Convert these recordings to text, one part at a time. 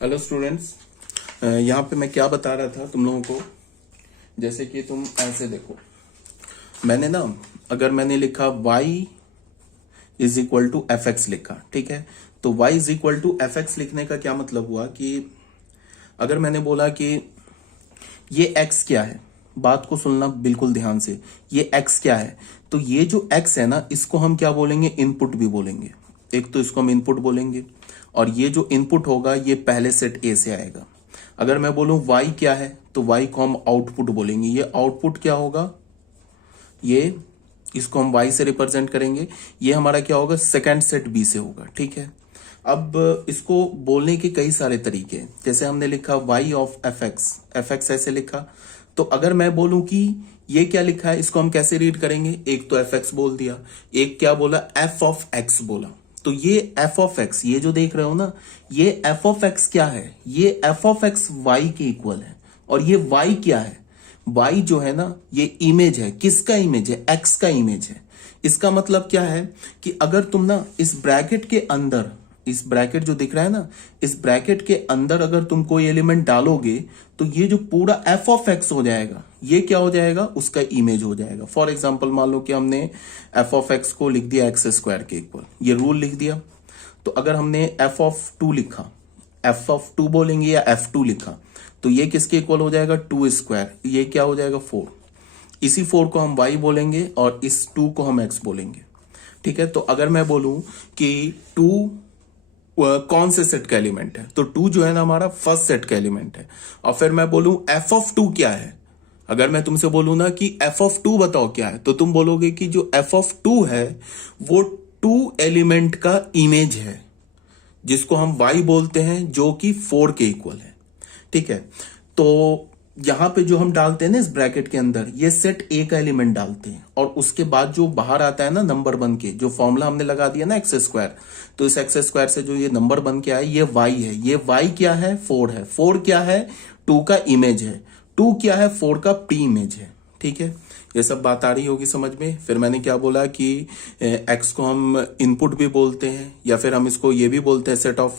Hello students, यहाँ पे मैं क्या बता रहा था तुम लोगों को। जैसे कि तुम ऐसे देखो, मैंने ना अगर मैंने लिखा y is equal to f x लिखा, ठीक है। तो y is equal to f x लिखने का क्या मतलब हुआ कि अगर मैंने बोला कि ये x क्या है, बात को सुनना बिल्कुल ध्यान से, ये x क्या है, तो ये जो x है ना, इसको हम क्या बोलेंगे, इनपुट भी बोलेंगे। एक तो इसको हम इनपुट बोलेंगे, और ये जो इनपुट होगा ये पहले सेट ए से आएगा। अगर मैं बोलूं y क्या है, तो y को हम आउटपुट बोलेंगे। ये आउटपुट क्या होगा, ये इसको हम y से रिप्रेजेंट करेंगे। ये हमारा क्या होगा, सेकंड सेट b से होगा, ठीक है। अब इसको बोलने के कई सारे तरीके हैं। जैसे हमने लिखा y ऑफ एफ एक्स ऐसे लिखा, तो अगर मैं बोलूं कि ये क्या लिखा है, इसको हम कैसे रीड करेंगे। एक तो एफ एक्स बोल दिया, एक क्या बोला, एफ ऑफ एक्स बोला। तो ये एफ ऑफ एक्स, ये जो देख रहे हो ना, ये एफ ऑफ एक्स क्या है, ये एफ ऑफ एक्स वाई के इक्वल है। और ये वाई क्या है, वाई जो है ना, ये इमेज है। किसका इमेज है, एक्स का इमेज है। इसका मतलब क्या है कि अगर तुम ना इस ब्रैकेट के अंदर, इस ब्रैकेट जो दिख रहा है ना, इस ब्रैकेट के अंदर अगर तुम कोई एलिमेंट डालोगे, तो ये जो पूरा एफ ऑफ एक्स हो जाएगा, ये क्या हो जाएगा, उसका इमेज हो जाएगा। फॉर एग्जाम्पल मान लो कि हमने एफ ऑफ एक्स को लिख दिया एक्स स्क्वायर के इक्वल, ये रूल लिख दिया। तो अगर हमने एफ ऑफ टू लिखा, एफ ऑफ टू बोलेंगे या एफ टू लिखा, तो ये किसके इक्वल हो जाएगा, टू स्क्वायर। ये क्या हो जाएगा, फोर। इसी फोर को हम वाई बोलेंगे और इस टू को हम एक्स बोलेंगे, ठीक है। तो अगर मैं बोलूं कि टू कौन से सेट का एलिमेंट है, तो टू जो है ना हमारा फर्स्ट सेट का एलिमेंट है। और फिर मैं बोलूं एफ ऑफ टू क्या है, अगर मैं तुमसे बोलूं ना कि एफ ऑफ टू बताओ क्या है, तो तुम बोलोगे कि जो एफ ऑफ टू है वो टू एलिमेंट का इमेज है, जिसको हम y बोलते हैं, जो कि 4 के इक्वल है, ठीक है। तो यहां पे जो हम डालते हैं ना इस ब्रैकेट के अंदर, ये सेट ए का एलिमेंट डालते हैं, और उसके बाद जो बाहर आता है ना नंबर बन के, जो फॉर्मूला हमने लगा दिया ना एक्स स्क्वायर, तो इस एक्स स्क्वायर से जो ये नंबर बन के आए, ये y है। ये y क्या है, 4 है। 4 क्या है, 2 का इमेज है। 2 क्या है, 4 का प्री इमेज है, ठीक है। ये सब बात आ रही होगी समझ में। फिर मैंने क्या बोला कि x को हम इनपुट भी बोलते हैं, या फिर हम इसको ये भी बोलते हैं set of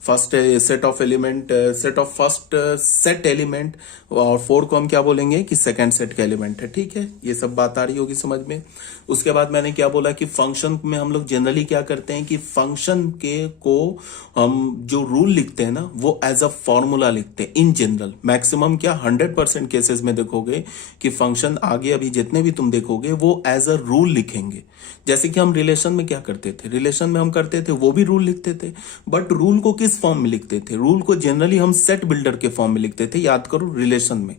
first set of element, set of first set element. और 4 को हम क्या बोलेंगे कि सेकंड सेट का एलिमेंट है, ठीक है। ये सब बात आ रही होगी समझ में। उसके बाद मैंने क्या बोला कि फंक्शन में हम लोग जनरली क्या करते हैं कि फंक्शन के को हम जो रूल लिखते हैं ना, वो एज अ फॉर्मूला लिखते हैं इन जनरल। मैक्सिमम क्या 100% केसेस में देखोगे कि फंक्शन आगे अभी जितने भी तुम देखोगे वो एज अ रूल लिखेंगे। जैसे कि हम रिलेशन में क्या करते थे, रिलेशन में हम करते थे वो भी रूल लिखते थे, बट रूल को किस फॉर्म में लिखते थे, रूल को जनरली हम सेट बिल्डर के फॉर्म में लिखते थे, याद करो, रिलेशन में।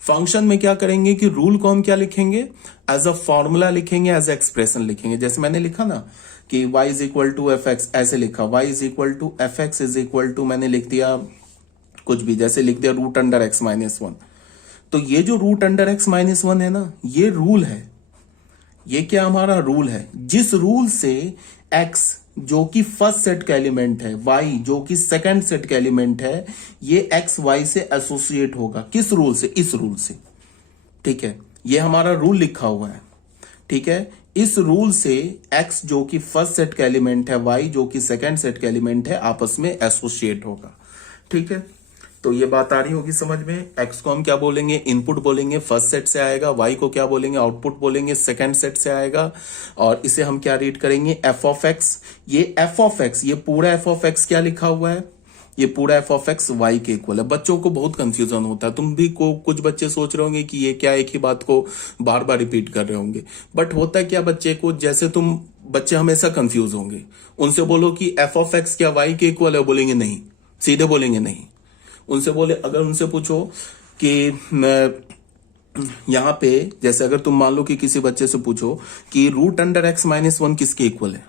फंक्शन में क्या करेंगे कि रूल को हम क्या लिखेंगे, एज अ फॉर्मूला लिखेंगे, एज अ एक्सप्रेशन लिखेंगे। जैसे मैंने लिखा ना कि y is equal to f x, ऐसे लिखा, y is equal to f x is equal to, मैंने लिख दिया कुछ भी, जैसे लिख दिया root under x minus one. तो ये जो root under x minus one है ना, ये रूल है। ये क्या हमारा रूल है, जिस रूल से x जो कि फर्स्ट सेट का एलिमेंट है, y जो कि सेकंड सेट का एलिमेंट है, ये x y से एसोसिएट होगा। किस रूल से, इस रूल से, ठीक है। ये हमारा रूल लिखा हुआ है, ठीक है। इस रूल से x जो कि फर्स्ट सेट का एलिमेंट है, y जो कि सेकंड सेट का एलिमेंट है, आपस में एसोसिएट होगा, ठीक है। तो ये बात आ रही होगी समझ में। x को हम क्या बोलेंगे, इनपुट बोलेंगे, फर्स्ट सेट से आएगा। y को क्या बोलेंगे, आउटपुट बोलेंगे, सेकंड सेट से आएगा। और इसे हम क्या रीड करेंगे, f ऑफ x। ये f ऑफ x, ये पूरा f ऑफ x क्या लिखा हुआ है, ये पूरा f ऑफ x y के इक्वल है। बच्चों को बहुत कंफ्यूजन होता है, तुम भी को कुछ बच्चे सोच रहे होंगे कि ये क्या, एक ही बात को बार बार रिपीट कर रहे होंगे। बट होता क्या बच्चे को, जैसे तुम बच्चे हमेशा कंफ्यूज होंगे, उनसे बोलो कि f ऑफ x क्या y के इक्वल है, बोलेंगे नहीं, सीधे बोलेंगे नहीं। उनसे बोले, अगर उनसे पूछो कि यहां पे, जैसे अगर तुम मान लो कि किसी बच्चे से पूछो कि root under x minus one किसके इक्वल है,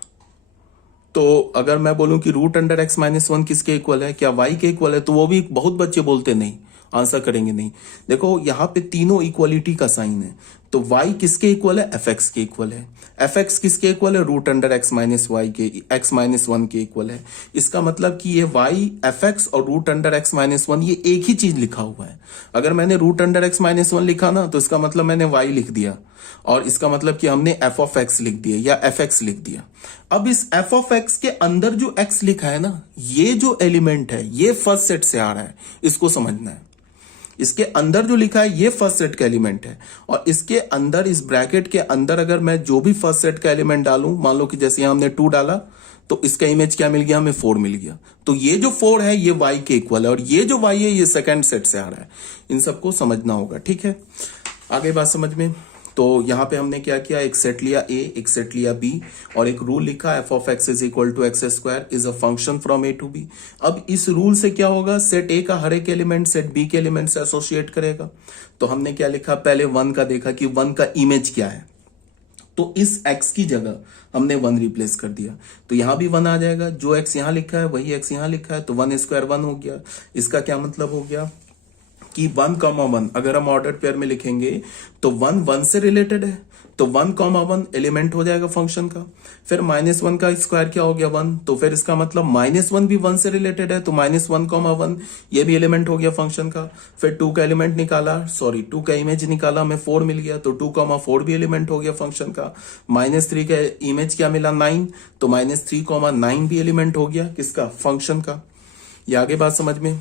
तो अगर मैं बोलूं कि root under x minus one किसके इक्वल है, क्या वाई के इक्वल है, तो वो भी बहुत बच्चे बोलते नहीं, आंसर करेंगे नहीं। देखो यहां पे तीनों इक्वलिटी का साइन है, तो y किसके इक्वल है? fx के इक्वल है। fx किसके इक्वल है? Root under x minus y के, x माइनस 1 के इक्वल है। इसका मतलब कि ये y fx और रूट अंडर x माइनस 1 ये एक ही चीज लिखा हुआ है। अगर मैंने रूट अंडर x माइनस 1 लिखा ना तो इसका मतलब मैंने y लिख दिया, और इसका मतलब कि हमने f ऑफ x लिख दिया या fx लिख दिया। अब इस f ऑफ x के अंदर जो x लिखा है ना, ये जो एलिमेंट है ये फर्स्ट सेट से आ रहा है, इसको समझना है। इसके अंदर जो लिखा है ये फर्स्ट सेट का एलिमेंट है, और इसके अंदर इस ब्रैकेट के अंदर अगर मैं जो भी फर्स्ट सेट का एलिमेंट डालूं, मान लो कि जैसे यहां हमने 2 डाला तो इसका इमेज क्या मिल गया? हमें 4 मिल गया। तो ये जो 4 है ये y के इक्वल है, और ये जो y है ये सेकंड सेट से आ रहा है। इन सबको समझना होगा, ठीक है? आगे बात समझ में। तो यहां पे हमने क्या किया? एक सेट लिया a, एक सेट लिया b, और एक रूल लिखा f of x is equal to x square is a function from a to b। अब इस रूल से क्या होगा? सेट a का हर एक एलिमेंट सेट b के एलिमेंट से एसोसिएट करेगा। तो हमने क्या लिखा? पहले 1 का देखा कि 1 का इमेज क्या है, तो इस x की जगह हमने 1 रिप्लेस कर दिया, तो यहां भी 1 आ जाएगा। जो x यहां लिखा है वही x यहां लिखा है, तो 1 स्क्वायर 1 हो गया। इसका क्या मतलब हो गया कि 1,1 अगर हम ऑर्डर पेयर में लिखेंगे तो 1 1 से रिलेटेड है, तो 1,1 एलिमेंट हो जाएगा फंक्शन का। फिर -1 का स्क्वायर क्या हो गया? 1, तो फिर इसका मतलब -1 भी 1 से रिलेटेड है, तो -1,1 ये भी एलिमेंट हो गया फंक्शन का। फिर 2 का एलिमेंट निकाला, 2 का इमेज निकाला, हमें 4 मिल गया, तो 2,4 भी एलिमेंट हो गया फंक्शन का। -3 का इमेज क्या मिला? 9, तो -3,9 भी एलिमेंट हो गया किसका? फंक्शन का। ये आगे बात समझ में।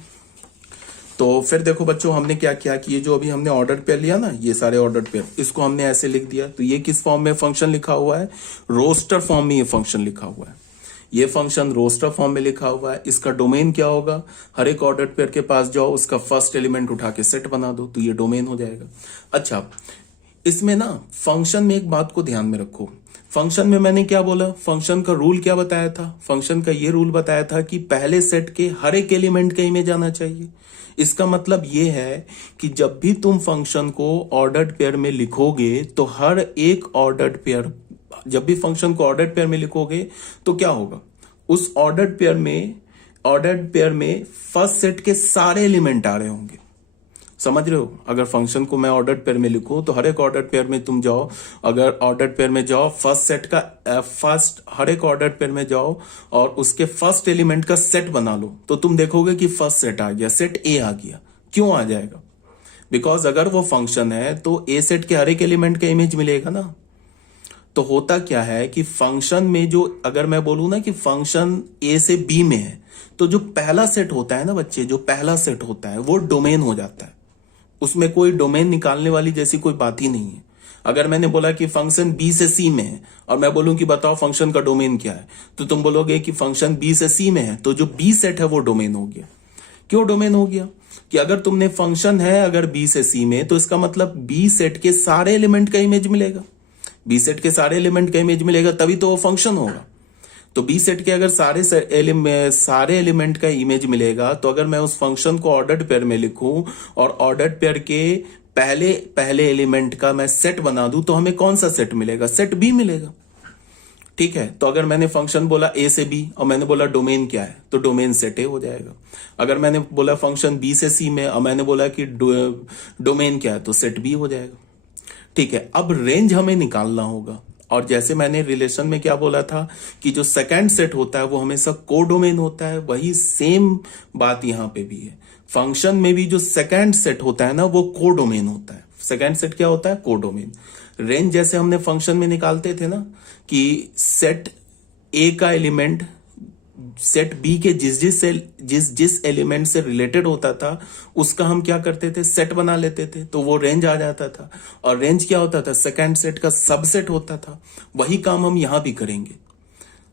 तो फिर देखो बच्चों, हमने क्या किया कि ये जो अभी हमने ऑर्डर पेयर लिया ना, ये सारे ऑर्डर पेयर, इसको हमने ऐसे लिख दिया। तो ये किस फॉर्म में फंक्शन लिखा हुआ है? रोस्टर फॉर्म में ये फंक्शन लिखा हुआ है। ये फंक्शन रोस्टर फॉर्म में लिखा हुआ है। इसका डोमेन क्या होगा? हर एक ऑर्डर पेयर के पास जाओ, उसका फर्स्ट एलिमेंट उठा के सेट बना दो, तो ये डोमेन हो जाएगा। अच्छा, इसमें ना फंक्शन में एक बात को ध्यान में रखो। फंक्शन में मैंने क्या बोला? फंक्शन का रूल क्या बताया था? फंक्शन का ये रूल बताया था कि पहले सेट के हर एक एलिमेंट का इमेज आना चाहिए। इसका मतलब ये है कि जब भी तुम फंक्शन को ऑर्डर्ड पेयर में लिखोगे तो हर एक ऑर्डर्ड पेयर, जब भी फंक्शन को ऑर्डर्ड पेयर में लिखोगे तो क्या होगा? उस ऑर्डर्ड पेयर में फर्स्ट सेट के सारे एलिमेंट आ रहे होंगे। समझ रहे हो? अगर फंक्शन को मैं ऑर्डर्ड पेयर में लिखूं तो हर एक ऑर्डर्ड पेयर में तुम जाओ, अगर ऑर्डर्ड पेयर में जाओ, फर्स्ट सेट का हर एक ऑर्डर्ड पेयर में जाओ और उसके फर्स्ट एलिमेंट का सेट बना लो, तो तुम देखोगे कि फर्स्ट सेट आ गया, सेट ए आ गया। क्यों आ जाएगा? बिकॉज अगर वो फंक्शन है तो ए सेट के हर एक एलिमेंट का इमेज मिलेगा ना। तो होता क्या है कि फंक्शन में जो, अगर मैं बोलूं ना कि फंक्शन ए से बी में है, तो जो पहला सेट होता है ना बच्चे, जो पहला सेट होता है वो डोमेन हो जाता है। उसमें कोई डोमेन निकालने वाली जैसी कोई बात ही नहीं है। अगर मैंने बोला कि फंक्शन बी से सी में है और मैं बोलूं कि बताओ फंक्शन का डोमेन क्या है, तो तुम बोलोगे कि फंक्शन बी से सी में है, तो जो बी सेट है वो डोमेन हो गया। क्यों डोमेन हो गया? कि अगर तुमने फंक्शन है अगर बी से सी में, तो इसका मतलब बी सेट के सारे एलिमेंट का इमेज मिलेगा। बी सेट के सारे एलिमेंट का इमेज मिलेगा तभी तो वो फंक्शन होगा। तो बी सेट के अगर सारे एलिमेंट का इमेज मिलेगा, तो अगर मैं उस फंक्शन को ऑर्डर्ड पेयर में लिखूं और ऑर्डर्ड पेयर के पहले एलिमेंट का मैं सेट बना दूं, तो हमें कौन सा सेट मिलेगा? सेट बी मिलेगा। ठीक है, तो अगर मैंने फंक्शन बोला ए से बी और मैंने बोला डोमेन क्या है, तो डोमेन सेट ए हो जाएगा। अगर मैंने बोला फंक्शन बी से सी में और मैंने बोला कि डोमेन क्या है, तो सेट बी हो जाएगा। ठीक है, अब रेंज हमें निकालना होगा। और जैसे मैंने रिलेशन में क्या बोला था कि जो सेकंड सेट होता है वो हमेशा कोडोमेन होता है, वही सेम बात यहां पे भी है। फंक्शन में भी जो सेकंड सेट होता है ना, वो कोडोमेन होता है। सेकंड सेट क्या होता है? कोडोमेन। रेंज जैसे हमने फंक्शन में निकालते थे ना कि सेट ए का एलिमेंट सेट बी के जिस एलिमेंट से रिलेटेड होता था उसका हम क्या करते थे? सेट बना लेते थे, तो वो रेंज आ जाता था। और रेंज क्या होता था? सेकंड सेट का सबसेट होता था। वही काम हम यहां भी करेंगे।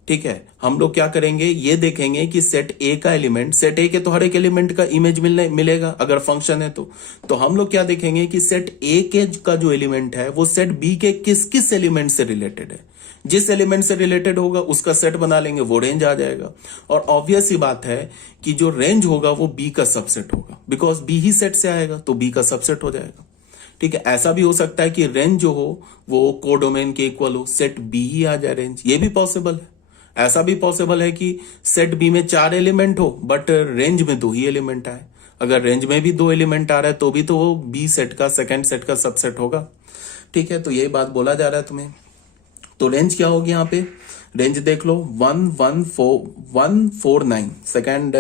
ठीक है, हम लोग क्या करेंगे? ये देखेंगे कि सेट ए का एलिमेंट, सेट ए के तो हर एक एलिमेंट का इमेज मिलेगा अगर फंक्शन है तो हम लोग क्या देखेंगे कि सेट ए के का जो एलिमेंट है वो सेट बी के किस किस एलिमेंट से रिलेटेड है। जिस एलिमेंट से रिलेटेड होगा उसका सेट बना लेंगे, वो रेंज आ जाएगा। और ऑब्वियस ही बात है कि जो रेंज होगा वो बी का सबसेट होगा, बिकॉज बी ही सेट से आएगा तो बी का सबसेट हो जाएगा। ठीक है, ऐसा भी हो सकता है कि रेंज जो हो वो कोडोमेन के इक्वल हो, सेट बी ही आ जाए रेंज, ये भी पॉसिबल है। ऐसा भी पॉसिबल है कि सेट बी में 4 एलिमेंट हो बट रेंज में 2 ही एलिमेंट आए। अगर रेंज में भी 2 एलिमेंट आ रहा है तो भी तो वो बी सेट का सेकंड सेट का सबसेट होगा। ठीक है, तो यही बात बोला जा रहा है तुम्हें। तो रेंज क्या होगी यहाँ पे, रेंज देख लो 149 सेकेंड,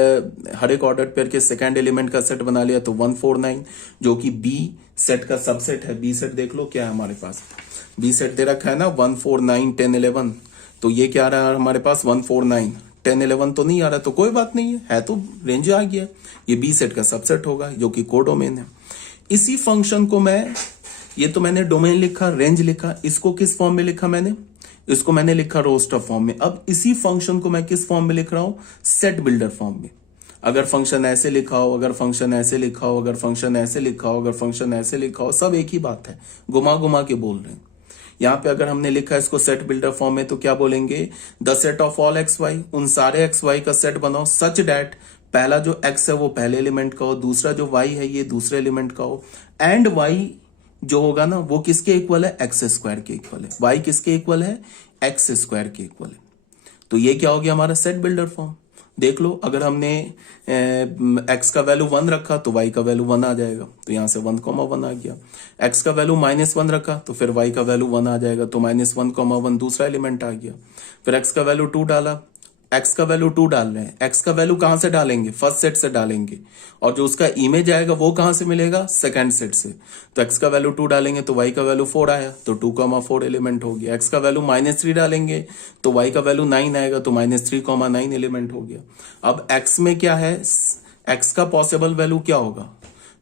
हर एक ऑर्डर पेयर के सेकेंड एलिमेंट का सेट बना लिया तो 149, जो कि बी सेट का सबसेट है। बी सेट देख लो क्या है हमारे पास, बी सेट दे रखा है ना 149 10 11, तो ये क्या आ रहा है हमारे पास 149 10 11 तो नहीं आ रहा, तो कोई बात नहीं है तो रेंज आ गया, ये बी सेट का सबसेट होगा जो कि कोडोमेन है। इसी फंक्शन को मैं, ये तो मैंने डोमेन लिखा, रेंज लिखा, इसको किस फॉर्म में लिखा मैंने, इसको मैंने लिखा रोस्टर फॉर्म में। अब इसी फंक्शन को मैं किस फॉर्म में लिख रहा हूं, सेट बिल्डर फॉर्म में। अगर फंक्शन ऐसे लिखा हो, अगर फंक्शन ऐसे लिखा हो, अगर फंक्शन ऐसे लिखा हो, अगर फंक्शन ऐसे लिखा हो, सब एक ही बात है, घुमा घुमा के बोल रहे हैं। यहां पे अगर हमने लिखा है इसको सेट बिल्डर फॉर्म में तो क्या बोलेंगे, the set of all x y, उन सारे एक्स वाई का सेट बनाओ सच डैट पहला जो एक्स है वो पहले एलिमेंट का हो, दूसरा जो वाई है ये दूसरे एलिमेंट का हो, एंड वाई जो होगा ना वो किसके इक्वल है, एक्स स्क्वायर के इक्वल है। वाई किसके इक्वल है, एक्स स्क्वायर के इक्वल है। तो ये क्या हो गया हमारा सेट बिल्डर फॉर्म। देख लो अगर हमने एक्स का वैल्यू 1 रखा तो वाई का वैल्यू 1 आ जाएगा, तो यहां से 1,1 आ गया। एक्स का वैल्यू -1 रखा तो फिर वाई का वैल्यू 1 आ जाएगा, तो -1,1 दूसरा एलिमेंट आ गया। फिर एक्स का वैल्यू 2 डाला, एक्स का वैल्यू 2 डाल रहे हैं, एक्स का वैल्यू कहां से डालेंगे, फर्स्ट सेट से डालेंगे, और जो उसका इमेज आएगा वो कहां से मिलेगा, सेकंड सेट से। तो एक्स का वैल्यू 2 डालेंगे तो वाई का वैल्यू 4 आया, तो 2,4 एलिमेंट हो गया। एक्स का वैल्यू -3 डालेंगे तो वाई का वैल्यू 9 आएगा, तो -3,9 एलिमेंट हो गया। अब एक्स में क्या है, एक्स का पॉसिबल वैल्यू क्या होगा,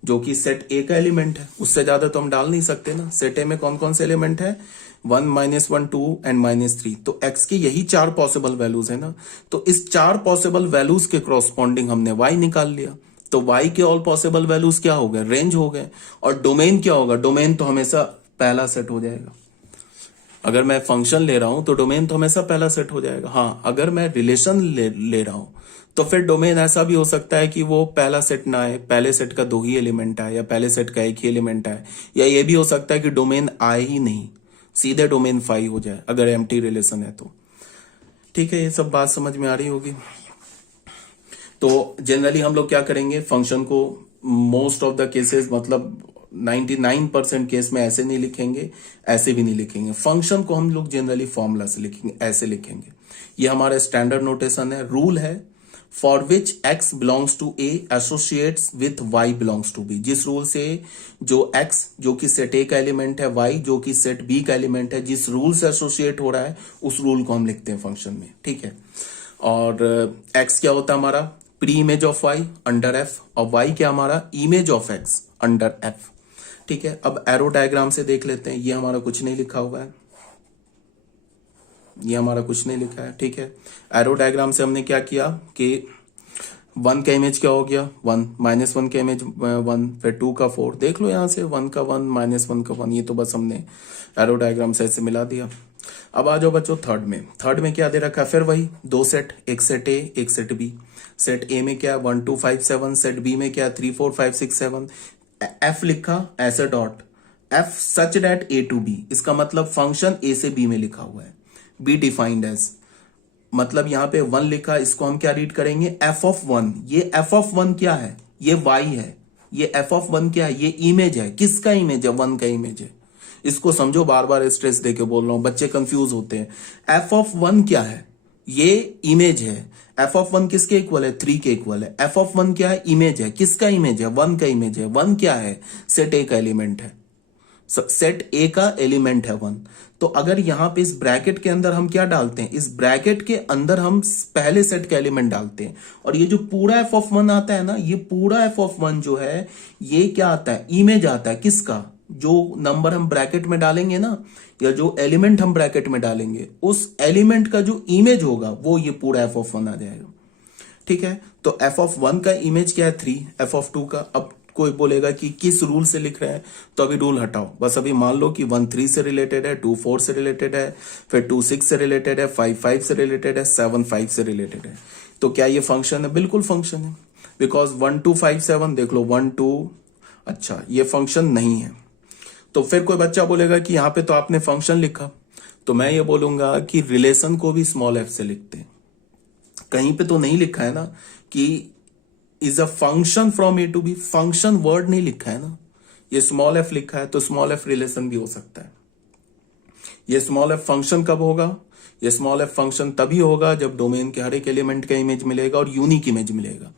जो कि सेट ए का एलिमेंट है, उससे ज्यादा तो हम डाल नहीं सकते ना। सेट ए में कौन कौन से एलिमेंट है, 1 -1 2 एंड -3, तो x की यही 4 पॉसिबल वैल्यूज है ना। तो इस 4 पॉसिबल वैल्यूज के कॉरस्पॉन्डिंग हमने y निकाल लिया, तो y के ऑल पॉसिबल वैल्यूज क्या हो गए, रेंज हो गए। और डोमेन क्या होगा, डोमेन तो हमेशा पहला सेट हो जाएगा। अगर मैं फंक्शन ले रहा हूं तो डोमेन तो हमेशा पहला सेट हो जाएगा। हाँ, अगर मैं रिलेशन ले रहा हूं तो फिर डोमेन ऐसा भी हो सकता है कि वो पहला सेट ना आए, पहले सेट का 2 ही एलिमेंट आए, या पहले सेट का 1 ही एलिमेंट आए, या ये भी हो सकता है कि डोमेन आए ही नहीं, सीधे डोमेन 5 हो जाए अगर एम्प्टी रिलेशन है तो। ठीक है, ये सब बात समझ में आ रही होगी। तो जनरली हम लोग क्या करेंगे, फंक्शन को मोस्ट ऑफ द केसेस, मतलब 99% केस में ऐसे नहीं लिखेंगे, ऐसे भी नहीं लिखेंगे। फंक्शन को हम लोग जनरली फॉर्मूला से लिखेंगे, ऐसे लिखेंगे। ये हमारा स्टैंडर्ड नोटेशन है, रूल है, for which x belongs to a associates with y belongs to b। जिस रूल से जो x जो कि सेट a का एलिमेंट है, y जो कि सेट b का एलिमेंट है, जिस रूल से एसोसिएट हो रहा है उस रूल को हम लिखते हैं फंक्शन में। ठीक है, और x क्या होता है हमारा, pre image of y under f, और y क्या हमारा, image of x under f। ठीक है, अब एरो डायग्राम से देख लेते हैं। ये हमारा कुछ नहीं लिखा हुआ है, ये हमारा कुछ नहीं लिखा है। ठीक है, एरो डायग्राम से हमने क्या किया कि 1 का इमेज क्या हो गया 1, -1 का इमेज 1, फिर 2 का 4, देख लो यहां से 1 का 1 -1 का 1, ये तो बस हमने एरो डायग्राम से ऐसे मिला दिया। अब आ जाओ बच्चों थर्ड में। थर्ड में क्या दे रखा है, फिर वही 2 सेट, एक सेट ए एक सेट बी। सेट ए में क्या 1 2 5 7, सेट बी में क्या 3 4 5 6 7। एफ लिखा ऐसे dot, f such that a to b, इसका मतलब फंक्शन ए से बी में लिखा हुआ है, बी डिफाइंड एज, मतलब यहां पे 1 लिखा, इसको हम क्या रीड करेंगे, एफ ऑफ 1। ये एफ ऑफ 1 क्या है, ये वाई है। ये एफ ऑफ 1 क्या है, ये इमेज है। किसका इमेज है, 1 का इमेज है। इसको समझो, बार बार स्ट्रेस देके बोल रहा हूं, बच्चे कंफ्यूज होते हैं। एफ ऑफ 1 क्या है, ये इमेज है। एफ ऑफ 1 किसके इक्वल है, 3 के इक्वल है। एफ ऑफ 1 क्या है, इमेज है। किसका इमेज है, 1 का इमेज है। 1 क्या है, सेट ए का एलिमेंट है, सेट ए का एलिमेंट है 1। तो अगर यहां पे इस ब्रैकेट के अंदर हम क्या डालते हैं, इस ब्रैकेट के अंदर हम पहले सेट का एलिमेंट डालते हैं, और ये जो पूरा एफ ऑफ 1 आता है ना, ये पूरा एफ ऑफ 1 जो है ये क्या आता है, इमेज आता है। किसका, जो नंबर हम ब्रैकेट में डालेंगे ना, या जो एलिमेंट हम ब्रैकेट में डालेंगे, उस एलिमेंट का जो इमेज होगा वो ये पूरा एफ ऑफ 1 आ जाएगा। ठीक है, तो एफ ऑफ 1 का इमेज क्या है 3, एफ ऑफ 2 का। अब कोई बोलेगा कि किस रूल से लिख रहे हैं, तो अभी रूल हटाओ, बस अभी मान लो कि 1 3 से रिलेटेड है, 2 4 से रिलेटेड है, फिर 2 6 से रिलेटेड है, 5 5 से रिलेटेड है, 7 5 से रिलेटेड है। तो क्या ये फंक्शन है, बिल्कुल फंक्शन है, बिकॉज 1 2 5 7 देख लो 1 2, अच्छा ये फंक्शन नहीं है। तो फिर कोई बच्चा बोलेगा कि यहां पे तो आपने फंक्शन लिखा, तो मैं ये बोलूंगा कि रिलेशन को भी स्मॉल एफ से लिखते हैं। कहीं पे तो नहीं लिखा है ना कि is a function from a to b, function word नहीं लिखा है ना, ये स्मॉल एफ लिखा है, तो स्मॉल एफ रिलेशन भी हो सकता है। ये स्मॉल एफ फंक्शन कब होगा? ये स्मॉल एफ फंक्शन तभी होगा जब डोमेन के हर एक एलिमेंट का इमेज मिलेगा और यूनिक इमेज मिलेगा,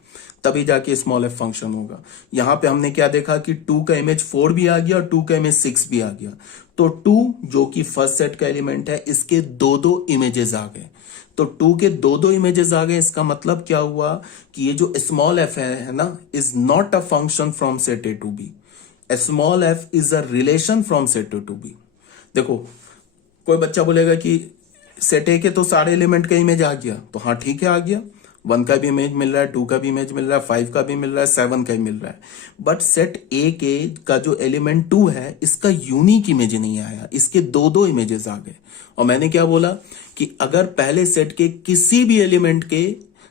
तभी जाके स्मॉल एफ फंक्शन होगा। यहां पे हमने क्या देखा कि 2 का इमेज 4 भी आ गया और 2 का इमेज 6 भी आ गया। तो 2 जो कि फर्स्ट सेट का एलिमेंट है, इसके दो इमेजेस आ गए। तो 2 के दो इमेजेस आ गए। इसका मतलब क्या हुआ कि ये जो स्मॉल एफ है ना, is not a function from set A to b. Small f is a relation from set A to b. देखो, कोई बच्चा बोलेगा कि सेट ए के तो सारे एलिमेंट का इमेज आ गया, तो हाँ ठीक है, आ गया। 1 का भी इमेज मिल रहा है, 2 का भी इमेज मिल रहा है, 5 का भी मिल रहा है, 7 का भी मिल रहा है। बट सेट ए के का जो एलिमेंट 2 है, इसका यूनिक इमेज नहीं आया, इसके दो इमेजेस आ गए। और मैंने क्या बोला कि अगर पहले सेट के किसी भी एलिमेंट के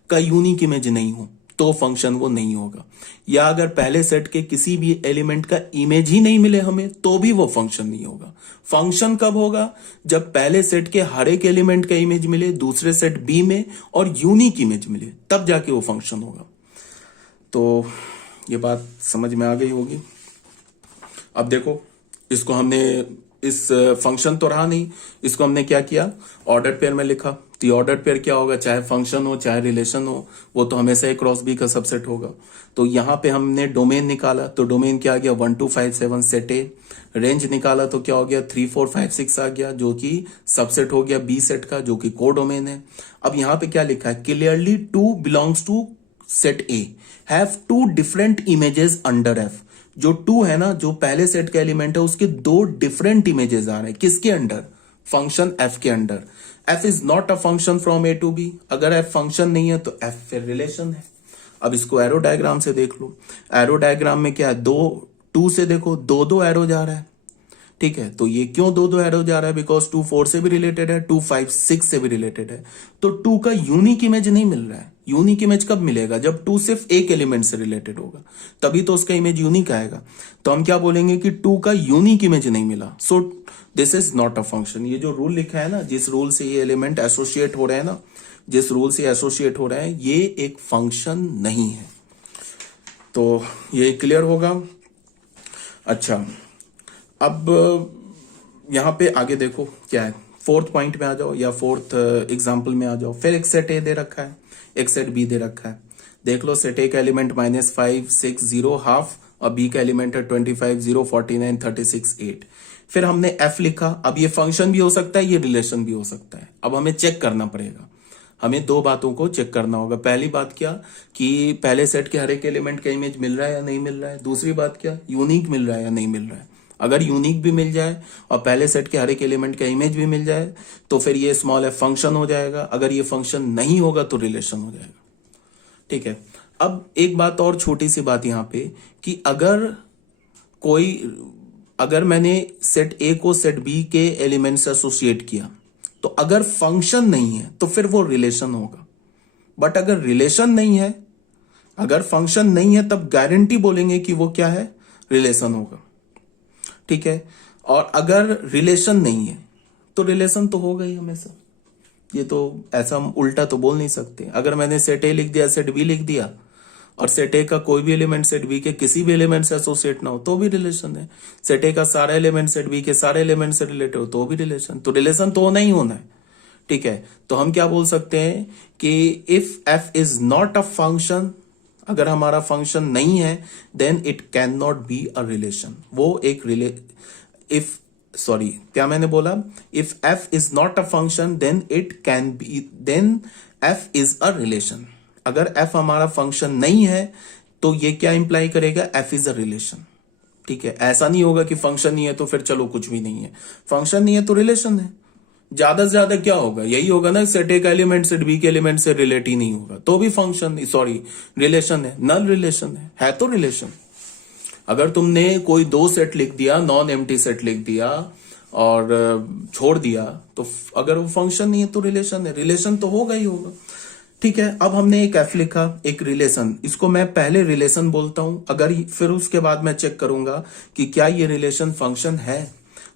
का यूनिक इमेज नहीं हो तो फंक्शन वो नहीं होगा, या अगर पहले सेट के किसी भी एलिमेंट का इमेज ही नहीं मिले हमें तो भी वो फंक्शन नहीं होगा। फंक्शन कब होगा? जब पहले सेट के हर एक एलिमेंट का इमेज मिले दूसरे सेट बी में और यूनिक इमेज मिले, तब जाके वो फंक्शन होगा। तो ये बात समझ में आ गई होगी। अब देखो, इसको हमने इस फंक्शन तो रहा नहीं, इसको हमने क्या किया, ऑर्डर पेयर में लिखा। तो ऑर्डर पेयर क्या होगा? चाहे फंक्शन हो चाहे रिलेशन हो, वो तो हमेशा ए क्रॉस बी का सबसेट होगा। तो यहां पे हमने डोमेन निकाला, तो डोमेन क्या आ गया? 1 2 5 7 सेट ए। रेंज निकाला तो क्या हो गया? 3 4 5 6 आ गया, जो कि सबसेट हो गया बी सेट का, जो कि को डोमेन है। अब यहां पे क्या लिखा है? Clearly 2 belongs to set A, have 2 different images under f. जो 2 है ना, जो पहले सेट का एलिमेंट है, उसके 2 डिफरेंट इमेजेस आ रहे हैं। किसके अंडर? फंक्शन एफ के अंडर। F is not a function from a to b. अगर एफ फंक्शन नहीं है तो एफ फिर रिलेशन है। अब इसको एरो डायग्राम से देख लो। एरो डायग्राम में क्या है? 2 से देखो, दो एरो जा रहा है, ठीक है। तो ये क्यों दो एरो जा रहा है? बिकॉज 2 4 से भी रिलेटेड है, 2 5 6 से भी रिलेटेड है। तो 2 का यूनिक इमेज नहीं मिल रहा है। यूनिक इमेज कब मिलेगा? जब 2 सिर्फ एक एलिमेंट से रिलेटेड होगा, तभी तो उसका इमेज यूनिक आएगा। तो हम क्या बोलेंगे कि 2 का यूनिक इमेज नहीं मिला, so this is not a function. ये जो रूल लिखा है ना, जिस रूल से ये एलिमेंट एसोसिएट हो रहे हैं ना, जिस रूल से एसोसिएट हो रहे हैं, ये एक फंक्शन नहीं है। तो ये क्लियर होगा। अच्छा, अब यहां पे आगे देखो क्या है। 4th पॉइंट में आ जाओ या 4th एग्जाम्पल में आ जाओ। फिर एक सेट ए दे रखा है, एक सेट बी दे रखा है। देख लो, सेट ए का एलिमेंट -5 6 0 हाफ और बी का एलिमेंट है 25 0 49 36 8। फिर हमने एफ लिखा। अब ये फंक्शन भी हो सकता है, ये रिलेशन भी हो सकता है। अब हमें चेक करना पड़ेगा, हमें 2 बातों को चेक करना होगा। पहली बात क्या कि पहले सेट के हर एक एलिमेंट का इमेज मिल रहा है या नहीं मिल रहा है। दूसरी बात क्या, यूनिक मिल रहा है या नहीं मिल रहा है। अगर यूनिक भी मिल जाए और पहले सेट के हर एक एलिमेंट का इमेज भी मिल जाए तो फिर ये स्मॉल एफ फंक्शन हो जाएगा। अगर ये फंक्शन नहीं होगा तो रिलेशन हो जाएगा, ठीक है। अब एक बात और, छोटी सी बात यहां पे, कि अगर मैंने सेट ए को सेट बी के एलिमेंट से एसोसिएट किया, तो अगर फंक्शन नहीं है तो फिर वो रिलेशन होगा। बट अगर रिलेशन नहीं है, अगर फंक्शन नहीं है, तब गारंटी बोलेंगे कि वो क्या है? रिलेशन होगा, ठीक है। और अगर रिलेशन नहीं है तो रिलेशन तो होगा ही हमेशा। ये तो ऐसा हम उल्टा तो बोल नहीं सकते। अगर मैंने सेट ए लिख दिया, सेट बी लिख दिया, और सेट ए का कोई भी एलिमेंट सेट बी के किसी भी एलिमेंट से एसोसिएट ना हो तो भी रिलेशन है। सेट ए का सारा एलिमेंट सेट बी के सारे एलिमेंट से रिलेटेड हो तो भी रिलेशन। तो रिलेशन तो होना ही होना है, ठीक है। तो हम क्या बोल सकते हैं कि if f is not a function, अगर हमारा फंक्शन नहीं है, then it can not be a relation. वो एक क्या मैंने बोला? If f is not a function then f is a relation. अगर एफ हमारा फंक्शन नहीं है तो ये क्या इंप्लाई करेगा? एफ इज अ रिलेशन, ठीक है। ऐसा नहीं होगा कि फंक्शन नहीं है तो फिर चलो कुछ भी नहीं है। फंक्शन नहीं है तो रिलेशन है। ज्यादा से ज्यादा क्या होगा? यही होगा ना, सेट ए का एलिमेंट सेट बी के एलिमेंट से रिलेट ही नहीं होगा तो भी फंक्शन रिलेशन है, नल रिलेशन है तो रिलेशन। अगर तुमने कोई 2 सेट लिख दिया, नॉन एम्प्टी सेट लिख दिया और छोड़ दिया, तो अगर वो फंक्शन नहीं है तो रिलेशन है, रिलेशन तो होगा ही होगा, ठीक है। अब हमने एक एफ लिखा, एक रिलेशन। इसको मैं पहले रिलेशन बोलता हूं, अगर फिर उसके बाद मैं चेक करूंगा कि क्या ये रिलेशन फंक्शन है,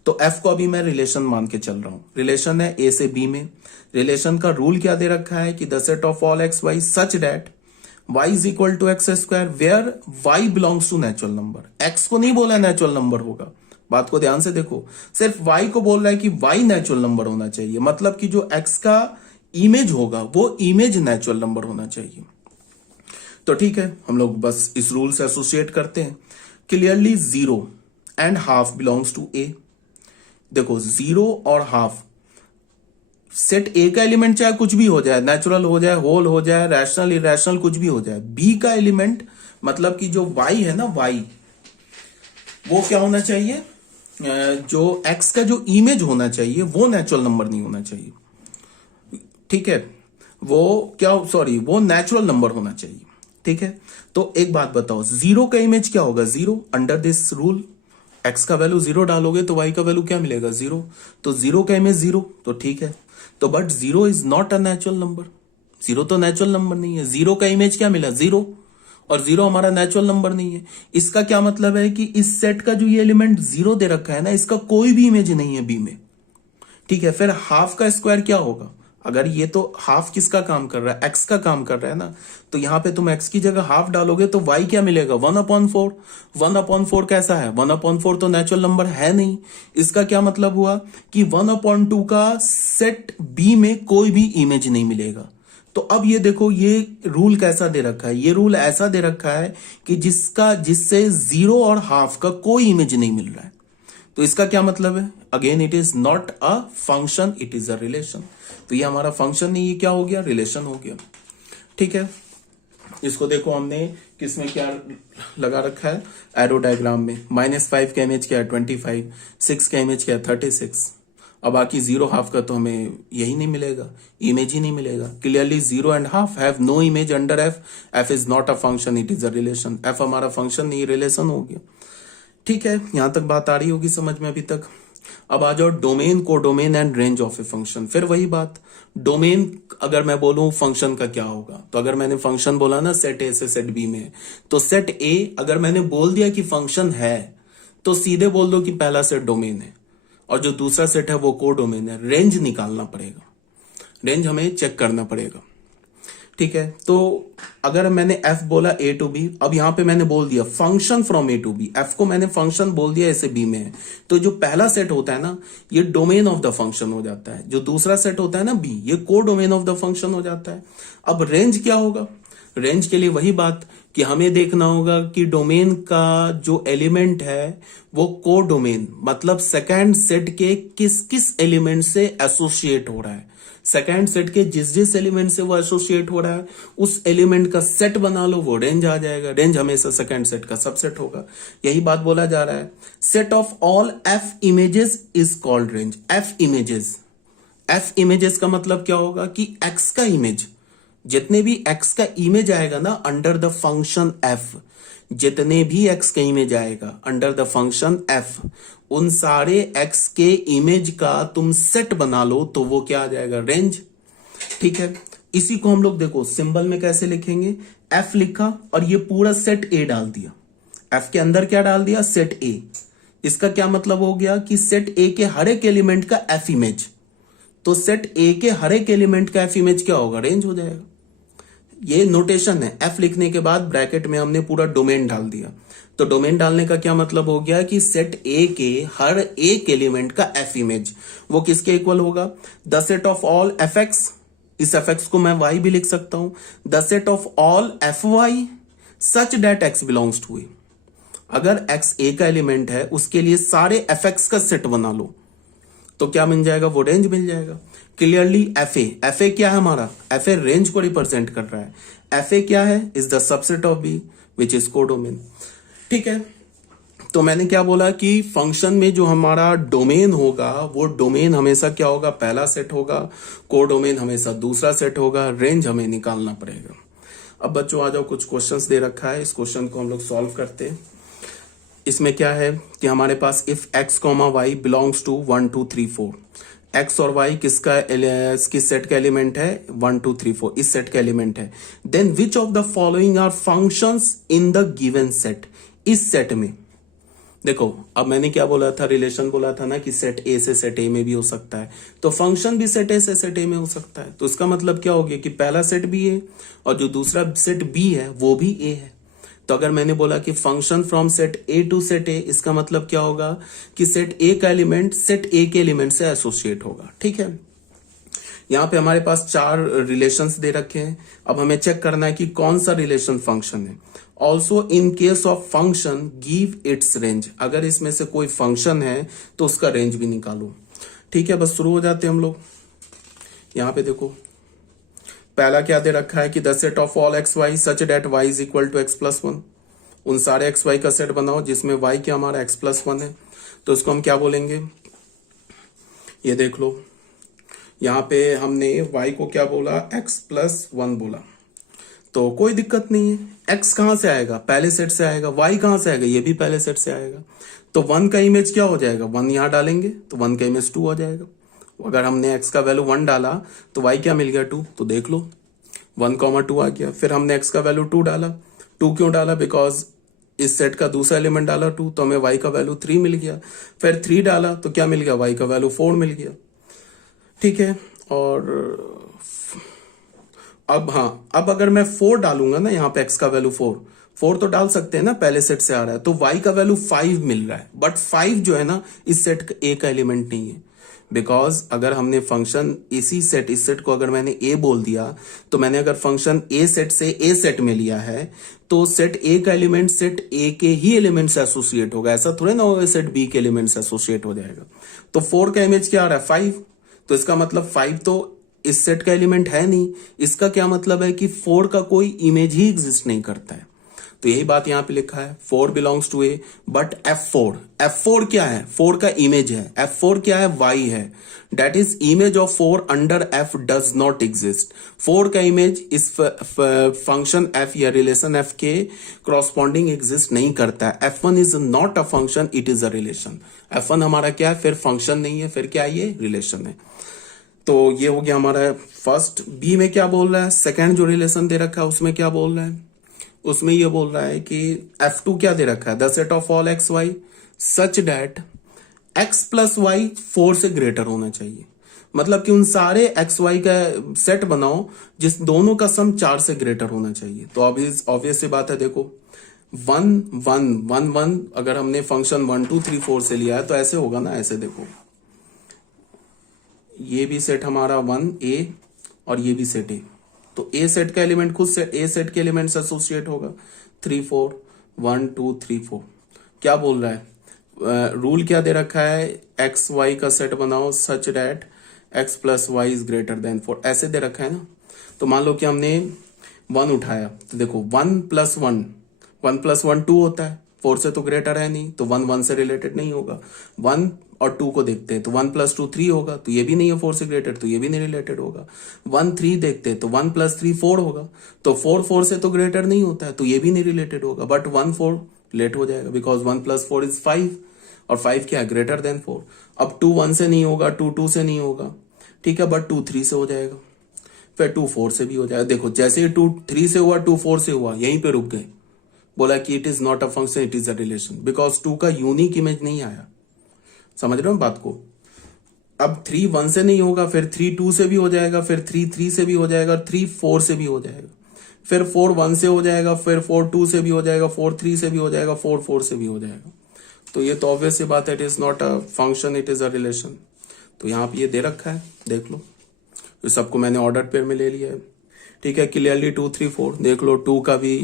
तो एफ को अभी मैं रिलेशन मान के चल रहा हूं। रिलेशन है ए से बी में। रिलेशन का रूल क्या दे रखा है कि the set of all x y such that y is equal to x square where y belongs to natural number. x को नहीं बोला नेचुरल नंबर होगा, बात को ध्यान से देखो, सिर्फ y को बोल रहा है कि y नेचुरल नंबर होना चाहिए, मतलब कि जो x का इमेज होगा वो इमेज नेचुरल नंबर होना चाहिए। तो ठीक है, हम लोग बस इस रूल से एसोसिएट करते हैं। Clearly 0 and half belongs to A. देखो 0 और हाफ, सेट ए का एलिमेंट चाहे कुछ भी हो जाए, नेचुरल हो जाए, होल हो जाए, रैशनल इरेशनल कुछ भी हो जाए, बी का एलिमेंट मतलब कि जो y है ना, y वो क्या होना चाहिए, जो x का जो इमेज होना चाहिए वो नेचुरल नंबर नहीं होना चाहिए। ठीक है, वो नेचुरल नंबर होना चाहिए। ठीक है, तो एक बात बताओ, 0 का इमेज क्या होगा, 0। अंडर दिस रूल x का वैल्यू 0 डालोगे तो y का वैल्यू क्या मिलेगा, 0। तो 0 का इमेज 0, तो ठीक है। तो but 0 is not a natural number, 0 तो नेचुरल नंबर नहीं है। 0 का इमेज क्या मिला, 0, और 0 हमारा नेचुरल नंबर नहीं है। इसका क्या मतलब है कि इस सेट का जो ये एलिमेंट 0 दे रखा है ना, इसका कोई भी इमेज नहीं है बी में। ठीक है, फिर हाफ का स्क्वायर क्या होगा, अगर ये तो हाफ किसका काम कर रहा है, एक्स का काम कर रहा है ना, तो यहां पे तुम एक्स की जगह हाफ डालोगे तो वाई क्या मिलेगा, 1/4। 1/4 कैसा है, 1/4 तो नेचुरल नंबर है नहीं। इसका क्या मतलब हुआ कि 1/2 का सेट बी में कोई भी इमेज नहीं मिलेगा। तो अब ये देखो, ये रूल कैसा दे रखा है, ये रूल ऐसा दे रखा है कि जिससे 0 और हाफ का कोई इमेज नहीं मिल रहा है। तो इसका क्या मतलब है, again it is not a function, it is a relation. तो ये हमारा फंक्शन नहीं, ये क्या हो गया, रिलेशन हो गया। ठीक है, इसको देखो हमने किसमें क्या लगा रखा है, एरो डायग्राम में। -5 का इमेज क्या है, 25। 6 का इमेज क्या है, 36। अब बाकी 0 हाफ का तो हमें यही नहीं मिलेगा, इमेज ही नहीं मिलेगा। Clearly 0 and half have no image under f. F is not a function, it is a relation. F हमारा फंक्शन नहीं, रिलेशन हो गया। ठीक है, यहां तक बात आ रही होगी समझ में अभी तक। अब आ जाओ domain, codomain and range of a function. फिर वही बात, डोमेन अगर मैं बोलूं फंक्शन का क्या होगा, तो अगर मैंने फंक्शन बोला ना सेट ए से सेट बी में, तो सेट ए अगर मैंने बोल दिया कि फंक्शन है, तो सीधे बोल दो कि पहला सेट डोमेन है और जो दूसरा सेट है वो कोडोमेन है। रेंज निकालना पड़ेगा, रेंज हमें चेक करना पड़ेगा। ठीक है, तो अगर मैंने एफ बोला ए टू बी, अब यहां पे मैंने बोल दिया function from a to b, f को मैंने फंक्शन बोल दिया ऐसे बी में है, तो जो पहला सेट होता है ना, ये डोमेन ऑफ द फंक्शन हो जाता है। जो दूसरा सेट होता है ना बी, ये को डोमेन ऑफ द फंक्शन हो जाता है। अब रेंज क्या होगा, रेंज के लिए वही बात कि हमें देखना होगा कि डोमेन का जो एलिमेंट है वो को डोमेन, मतलब सेकेंड सेट के किस किस एलिमेंट से एसोसिएट हो रहा है। सेकेंड सेट के जिस जिस एलिमेंट से वो एसोसिएट हो रहा है उस एलिमेंट का सेट बना लो, वो रेंज आ जाएगा। रेंज हमेशा सेकेंड सेट का सबसेट होगा, यही बात बोला जा रहा है। Set of all F images is called range. F images, F images का मतलब क्या होगा कि एक्स का इमेज, जितने भी एक्स का इमेज आएगा ना अंडर द फंक्शन एफ, जितने भी एक्स का इमेज आएगा अंडर द फंक्शन एफ, उन सारे एक्स के इमेज का तुम सेट बना लो तो वो क्या आ जाएगा, रेंज। ठीक है, इसी को हम लोग देखो सिंबल में कैसे लिखेंगे, एफ लिखा और ये पूरा सेट ए डाल दिया। एफ के अंदर क्या डाल दिया, सेट ए। इसका क्या मतलब हो गया कि सेट ए के हर एक एलिमेंट का एफ इमेज, तो सेट ए के हर एक एलिमेंट का एफ इमेज क्या होगा, रेंज हो जाएगा। ये नोटेशन है, एफ लिखने के बाद ब्रैकेट में हमने पूरा डोमेन डाल दिया। तो डोमेन डालने का क्या मतलब हो गया कि सेट ए के हर एक एलिमेंट का एफ इमेज वो किसके इक्वल होगा, the set of all f x, इस एफ एक्स को मैं वाई भी लिख सकता हूं, the set of all f y such that x belongs to A. अगर एक्स ए का एलिमेंट है उसके लिए सारे एफ एक्स का सेट बना लो तो क्या मिल जाएगा, वो रेंज मिल जाएगा। क्लियरली एफ ए क्या है हमारा, एफ ए रेंज को रिप्रेजेंट कर रहा है। एफ ए क्या है, is the subset of b which is codomain. ठीक है, तो मैंने क्या बोला कि फंक्शन में जो हमारा डोमेन होगा वो डोमेन हमेशा क्या होगा, पहला सेट होगा, कोडोमेन हमेशा दूसरा सेट होगा, रेंज हमें निकालना पड़ेगा। अब बच्चों आ जाओ, कुछ क्वेश्चंस दे रखा है, इस क्वेश्चन को हम लोग सॉल्व करते हैं। इसमें क्या है कि हमारे पास if x, y belongs to 1 2 3 4, x और y किस सेट का एलिमेंट है, 1 2 3 4 इस सेट का एलिमेंट है, then which of the following are functions in the given set. इस सेट में देखो, अब मैंने क्या बोला था, रिलेशन बोला था ना कि सेट ए से सेट ए में भी हो सकता है, तो फंक्शन भी सेट ए से सेट ए में हो सकता है। तो इसका मतलब क्या हो गया कि पहला सेट भी है और जो दूसरा सेट बी है वो भी ए है। तो अगर मैंने बोला कि function from set A to set a, इसका मतलब क्या होगा कि सेट ए का एलिमेंट सेट ए के एलिमेंट से एसोसिएट होगा। ठीक है, यहां पे हमारे पास 4 रिलेशंस दे रखे हैं। अब हमें चेक करना है कि कौन सा रिलेशन फंक्शन है। Also in case of function give its range, अगर इसमें से कोई फंक्शन है तो उसका रेंज भी निकालो। ठीक है, बस शुरू हो जाते हैं हम लोग। यहां पे देखो, पहला क्या दे रखा है कि the set of all x y such that y is equal to x plus 1। उन सारे एक्स वाई का सेट बनाओ जिसमें वाई क्या हमारा एक्स प्लस 1 है। तो इसको हम क्या बोलेंगे, ये देख लो, यहां पे हमने y को क्या बोला, x प्लस 1 बोला, तो कोई दिक्कत नहीं है। x कहां से आएगा, पहले सेट से आएगा। y कहां से आएगा, ये भी पहले सेट से आएगा। तो 1 का इमेज क्या हो जाएगा, 1 यहां डालेंगे तो 1 का इमेज 2 हो जाएगा। अगर हमने x का वैल्यू 1 डाला तो y क्या मिल गया, 2। तो देख लो 1,2 आ गया। फिर हमने x का वैल्यू 2 डाला। 2 क्यों डाला, बिकॉज इस सेट का दूसरा एलिमेंट डाला 2, तो हमें y का वैल्यू 3 मिल गया। फिर 3 डाला तो क्या मिल गया, y का वैल्यू 4 मिल गया। ठीक है, और अब अगर मैं 4 डालूंगा ना, यहाँ पे x का वैल्यू 4 तो डाल सकते हैं ना, पहले सेट से आ रहा है, तो y का वैल्यू 5 मिल रहा है। बट 5 जो है ना, इस सेट a का एलिमेंट नहीं है। बिकॉज अगर हमने फंक्शन इस सेट को अगर मैंने a बोल दिया, तो मैंने अगर फंक्शन a सेट से a सेट में लिया है, तो सेट a का एलिमेंट सेट a के ही एलिमेंट से एसोसिएट होगा। ऐसा थोड़े ना होगा सेट b के एलिमेंट से एसोसिएट हो जाएगा। तो 4 का इमेज क्या आ रहा है, 5। तो इसका मतलब 5 तो इस सेट का एलिमेंट है नहीं। इसका क्या मतलब है कि 4 का कोई इमेज ही एग्जिस्ट नहीं करता है। तो यही बात यहां पे लिखा है, 4 belongs to A, but F4 क्या है, 4 का इमेज है। F4 क्या है, Y है। That is image of 4 under F does not exist. 4 का इमेज इस फंक्शन F या रिलेशन F के क्रॉसपॉन्डिंग एग्जिस्ट नहीं करता है। F1 is not a function, it is a relation. F1 हमारा क्या है, फिर फंक्शन नहीं है, फिर क्या है, ये रिलेशन है। तो ये हो गया हमारा फर्स्ट। बी में क्या बोल रहा है, सेकंड जो रिलेशन दे रखा है उसमें क्या बोल रहा है, उसमें ये बोल रहा है कि F2 क्या दे रखा है, the set of all x y such that x plus y 4 से ग्रेटर होना चाहिए। मतलब कि उन सारे एक्स वाई का सेट बनाओ जिस दोनों का सम 4 से ग्रेटर होना चाहिए। तो ऑब्वियस सी बात है, देखो 1 1 1 1 अगर हमने फंक्शन 1 2 3 4 से लिया है तो ऐसे होगा ना, ऐसे देखो, ये भी सेट हमारा 1A और ये भी सेट A। तो A सेट का एलिमेंट खुद से A सेट के एलिमेंट से एसोसिएट होगा। 3 4 1 2 3 4 क्या बोल रहा है, रूल क्या दे रखा है, एक्स वाई का सेट बनाओ such that x plus y is greater than 4, ऐसे दे रखा है ना। तो मान लो कि हमने 1 उठाया, तो देखो 1 प्लस 1 2 होता है, 4 से तो ग्रेटर है नहीं, तो 1 1 से रिलेटेड नहीं होगा। 1 और 2 को देखते हैं तो 1 प्लस 2 3 होगा, तो ये भी नहीं है 4 से ग्रेटेड, तो ये भी नहीं रिलेटेड होगा। 1 3 देखते हैं तो 1 प्लस 3 4 होगा, तो 4 4 से तो ग्रेटर नहीं होता है, तो ये भी नहीं रिलेटेड होगा। बट 1 4 रिलेट हो जाएगा, बिकॉज 1 प्लस 4 इज 5 और 5 क्या है, ग्रेटर देन 4। अब 2 1 से नहीं होगा, 2 2 से नहीं होगा, ठीक है, बट 2 3 से हो जाएगा, फिर 2 4 से भी हो जाएगा। देखो जैसे ही 2 3 से हुआ, 2 4 से हुआ, यहीं पे रुक गए, बोला कि it is not a function, it is a relation, because 2 का यूनिक इमेज नहीं आया। समझ रहे हो बात को। अब 3 1 से नहीं होगा, फिर 3 2 से भी हो जाएगा, फिर 3 3 से भी हो जाएगा, 3 4 से भी हो जाएगा, फिर 4 1 से हो जाएगा, फिर 4 2 से भी हो जाएगा, 4 3 से भी हो जाएगा, 4 4 से भी हो जाएगा। तो ये तो ऑब्वियस सी बात है, it is not a function, it is a relation. तो यहाँ पे ये दे रखा है, देख लो, तो सबको मैंने ऑर्डर पेयर में ले लिया है, ठीक है। क्लियरली 2 3 4 देख लो, 2 का भी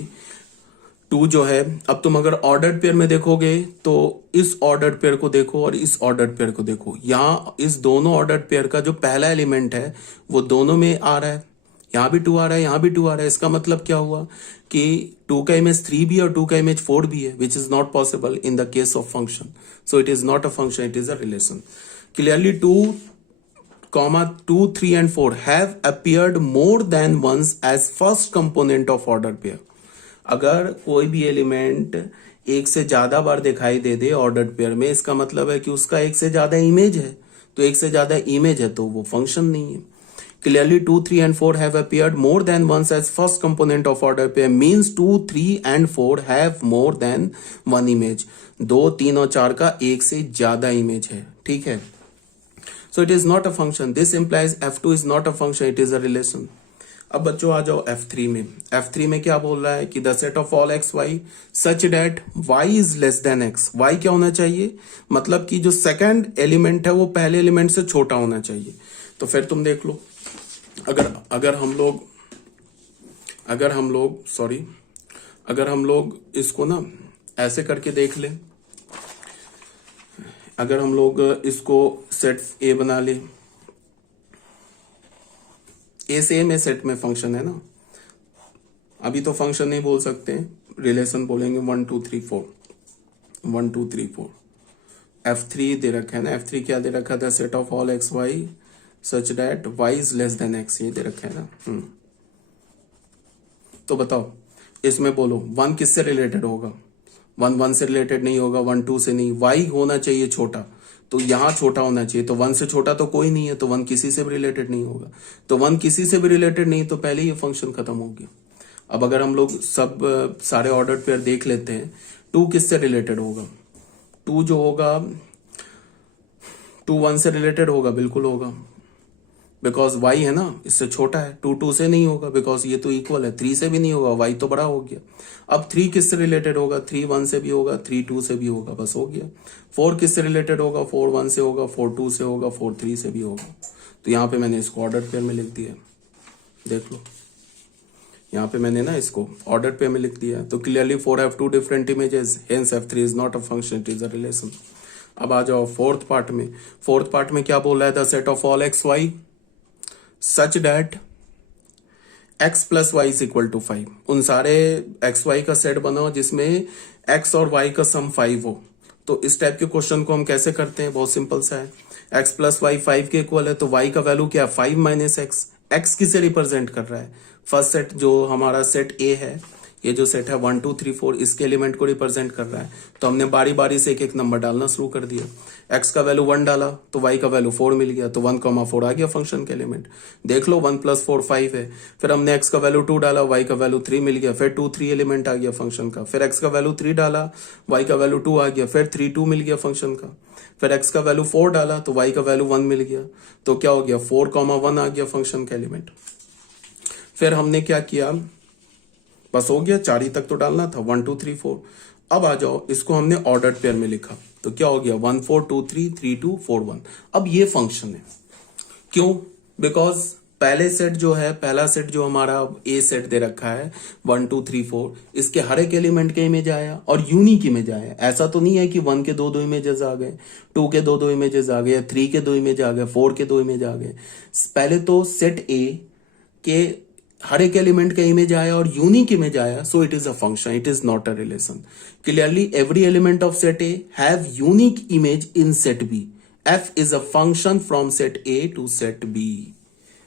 2 जो है, अब तुम अगर ऑर्डर्ड पेयर में देखोगे तो इस ऑर्डर्ड पेयर को देखो और इस ऑर्डर्ड पेयर को देखो, यहाँ इस दोनों ऑर्डर्ड पेयर का जो पहला एलिमेंट है वो दोनों में आ रहा है, यहाँ भी 2 आ रहा है, यहाँ भी 2 आ रहा है। इसका मतलब क्या हुआ कि 2 का इमेज 3 भी है और 2 का इमेज 4 भी है, which is not possible in the case of function. So it is not a function, it is a relation. Clearly 2 2 3 and 4 have appeared more than once as first component of ordered pair। अगर कोई भी element एक से ज्यादा बार दिखाई दे ordered pair में, इसका मतलब है कि उसका एक से ज्यादा इमेज है, तो एक से ज्यादा इमेज है तो वो फंक्शन नहीं है। Clearly 2 3 and 4 have appeared more than once as first component of ordered pair means 2 3 and 4 have more than one image। 2 3 और 4 का एक से ज्यादा इमेज है, ठीक है। So it is not a function, this implies F2 is not a function, it is a relation। अब बच्चों आ जाओ F3 में। F3 में क्या बोल रहा है कि the set of all x y such that y is less than x. Y क्या होना चाहिए, मतलब कि जो सेकंड एलिमेंट है वो पहले एलिमेंट से छोटा होना चाहिए। तो फिर तुम देख लो, अगर हम लोग इसको ना ऐसे करके देख ले, अगर हम लोग इसको सेट ए बना ले, ए से में सेट में फंक्शन है ना, अभी तो फंक्शन नहीं बोल सकते, रिलेशन बोलेंगे 1 2 3 4 1 2 3 4। F3 दे रखा है ना, F3 क्या दे रखा था, set of all x y such that y is less than x, ये दे रखा है ना। तो बताओ इसमें बोलो 1 किससे रिलेटेड होगा, 1 1 से रिलेटेड नहीं होगा, 1 2 से नहीं, वाई होना चाहिए छोटा, तो यहां छोटा होना चाहिए, तो 1 से छोटा तो कोई नहीं है, तो 1 किसी से भी रिलेटेड नहीं होगा, तो 1 किसी से भी रिलेटेड नहीं, तो पहले ये फंक्शन खत्म हो गया। अब अगर हम लोग सब सारे ऑर्डर्ड पेयर देख लेते हैं, 2 किससे रिलेटेड होगा, 2 जो होगा 2 1 से रिलेटेड होगा, बिल्कुल होगा, बिकॉज y है ना, इससे छोटा है। 2 2 से नहीं होगा बिकॉज ये तो इक्वल है। 3 से भी नहीं होगा, y तो बड़ा हो गया। अब 3 किससे रिलेटेड होगा, 3 1 से भी होगा, 3 2 से भी होगा, बस हो गया। 4 किससे रिलेटेड होगा, 4 1 से होगा, 4 2 से होगा, 4 3 से भी होगा। तो यहाँ पे मैंने इसको ऑर्डर पेयर में लिख दिया, देख लो, यहाँ पे मैंने ना इसको ऑर्डर पेयर में लिख दिया। तो clearly 4 have 2 different images, hence F3 is not a function, it is a relation. अब आ जाओ फोर्थ पार्ट में। फोर्थ पार्ट में क्या बोल रहा है, the set of all x y such that x plus y is equal to 5। उन सारे एक्स वाई का सेट बनाओ जिसमें x और y का सम 5 हो। तो इस टाइप के क्वेश्चन को हम कैसे करते हैं, बहुत सिंपल सा है। x प्लस वाई 5 के इक्वल है, तो y का वैल्यू क्या है, 5 माइनस एक्स। x किसे रिप्रेजेंट कर रहा है, फर्स्ट सेट जो हमारा सेट A है, ये जो सेट है 1 2 3 4, इसके एलिमेंट को रिप्रेजेंट कर रहा है। तो हमने बारी बारी से एक एक नंबर डालना शुरू कर दिया। x का वैल्यू 1 डाला तो y का वैल्यू 4 मिल गया, तो 1 4 आ गया फंक्शन के एलिमेंट। देख लो 1 + 4 5 है। फिर हमने x का वैल्यू 2 डाला, y का वैल्यू 3 मिल गया, फिर 2 3 एलिमेंट आ गया फंक्शन का। फिर x का वैल्यू 3 डाला, y का वैल्यू 2 आ गया, फिर 3 2 मिल गया फंक्शन का। फिर x का वैल्यू 4 डाला तो y का वैल्यू 1 मिल गया, तो क्या हो गया 4 1 आ गया फंक्शन का एलिमेंट। फिर हमने क्या किया, बस हो गया, 4 ही तक तो डालना था, 1 2 3 4। अब आ जाओ, इसको हमने ऑर्डर्ड पेयर में लिखा, तो क्या हो गया 1 4 2 3 3 2 4 1। अब ये फंक्शन है, क्यों, बिकॉज पहले सेट जो है, पहला सेट जो हमारा ए सेट दे रखा है 1 2 3 4, इसके हर एक एलिमेंट के इमेज आया और यूनिक इमेज आया। ऐसा तो नहीं है कि 1 के 2 इमेजेस आ गए, 2 के 2 इमेजेस आ गए, 3 के 2 इमेज आ गए, 4 के 2 इमेज आ गए। पहले तो सेट ए के हर एक एलिमेंट का इमेज आया और यूनिक इमेज आया, so it is a function, it is not a relation. Clearly every element of set A have unique image in set B. F is a function from set A to set B.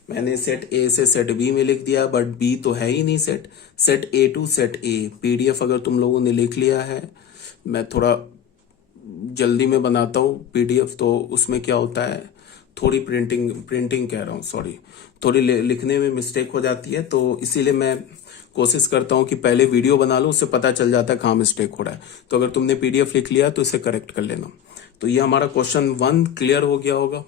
मैंने set A से set B में लिख दिया, but B तो है ही नहीं set A to set A. PDF अगर तुम लोगों ने लिख लिया है, मैं थोड़ा जल्दी में बनाता हूँ पीडीएफ, तो उसमें क्या होता है, थोड़ी प्रिंटिंग कह रहा हूँ, सॉरी, थोड़ी लिखने में मिस्टेक हो जाती है, तो इसीलिए मैं कोशिश करता हूँ कि पहले वीडियो बना लो, उससे पता चल जाता है कहाँ मिस्टेक हो रहा है। तो अगर तुमने पीडीएफ लिख लिया तो इसे करेक्ट कर लेना। तो ये हमारा क्वेश्चन 1 क्लियर हो गया होगा।